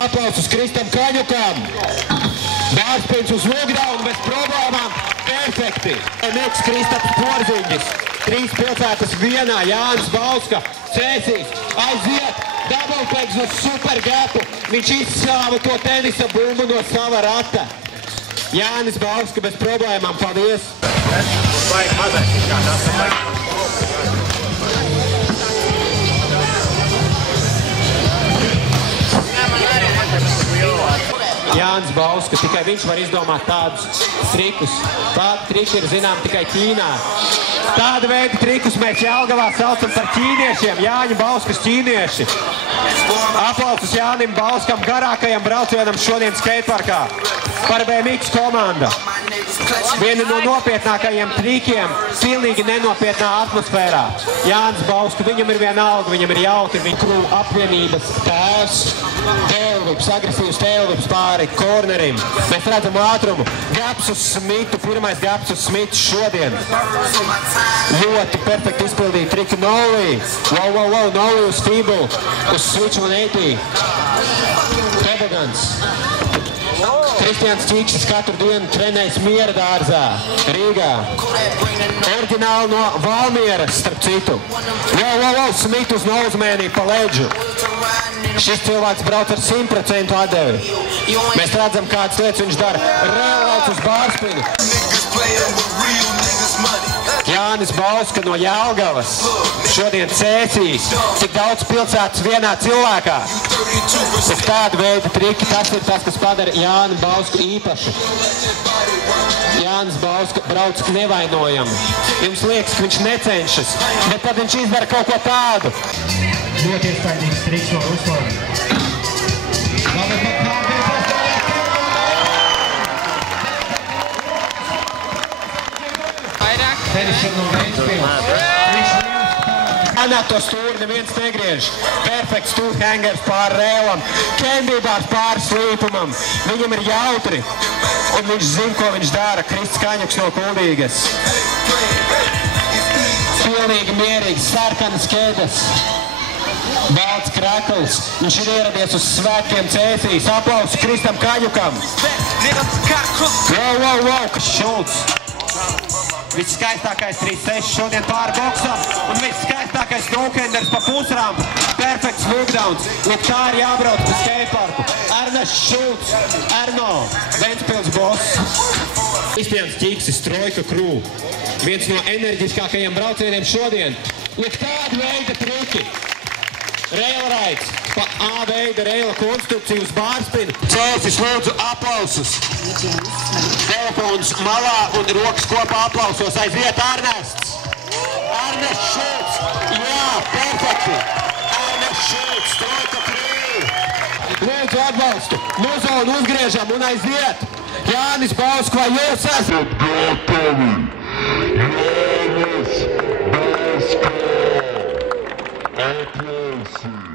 Aplausus Kristam Kaņukam. Bārspins uz lockdown bez problēmām. Perfekti. Niks Kristaps Porziņģis. 3 pilsētas vienā. Jānis Bauska. Cēsīs. Aiziet. Doublepegs uz supergapu. Viņš izsāva to tenisa bumbu no sava rata. Jānis Bauska bez problēmām. Paldies. Vajag mazais. Kā tas vajag. Jānis Bauska, tikai viņš var izdomāt tādus trikus. Tādi triki ir zinām tikai Ķīnā. Tāda veida trikus mēs Jelgavā saucam par ķīniešiem. Jāņa Bauskas ķīnieši. Aplausus Jānim Bauskam garākajam braucienam šodien skateparkā. Par BMX komanda. Viena no nopietnākajiem trikiem pilnīgi nenopietnā atmosfērā. Jānis Bauska, viņam ir viena alga, viņam ir jautri. Viņa Crew apvienības tēvs. Tēlvips, agresīvs tēlvips pāri kornerim. Mēs redzam ātrumu. Gaps uz Smitu, pirmais gaps uz Smitu šodien. Ļoti perfekti izpildīja triki Nolī. Wow, Nolī uz Feeble, uz Switch 180. Tobogans. Kristians Čīkšs katru dienu trenējas Miera dārzā, Rīgā. Orģināli no Valmieras, starp citu. Wow, Smit uz Nolzmēnī pa leģu. Šis cilvēks brauc ar 100% atdevi. Mēs redzam, kādas lietas viņš dara. Reāls uz Bārspinu. Jānis Bauska no Jelgavas. Šodien Cēsīs. Cik daudz pilsētas vienā cilvēkā. Uz tādu veidu triki, tas ir tas, kas padara Jāni Bausku īpašu. Jānis Bauska brauc nevainojami. Jums liekas, ka viņš necenšas, bet tad viņš izdara kaut ko tādu. Ļoti iespaidīgs triks no Ruslana. Tenešana no Ventspils. Anā to stūri neviens negriež. Perfekts stūrhangers pāri rēlam. Kendībārs pāri slīpumam. Viņam ir jautri. Un viņš zina, ko viņš dara. Krists Kaņuks no Kuldīgas. Pilnīgi mierīgs. Sarkanas ķēdes. Balts krakls. Viņš ir ieradies uz svētkiem Cēsīs. Aplausu Kristam Kaņukam. Wow, kas Šulcs. Viskaistākais 3-6 šodien pāri boksam un viskaistākais snowkenders pa pusrām. Perfekts lockdowns. Lūk, tā ir jābrauc pa skateparku. Ernests Šulcs, Erno, Ventspils boss. Kristians Čīkšs, Trojka Crew. Viens no enerģiskākajiem braucieniem šodien. Lūk, tāda veida triki. Railrides, pa A veida reila konstrukciju uz Bārspinu. Cēsis, lūdzu, aplausus. Telefons malā un rokas kopā aplausos. Aiziet Ernests. Ernests Šulcs. Jā, perfekti. Ernests Šulcs, Trojka Crew. Lūdzu atbalstu. Muzonu uzgriežam un aiziet. Jānis Bauska, vai jūs esat gatavi? Jānis Bauska. Aplausi.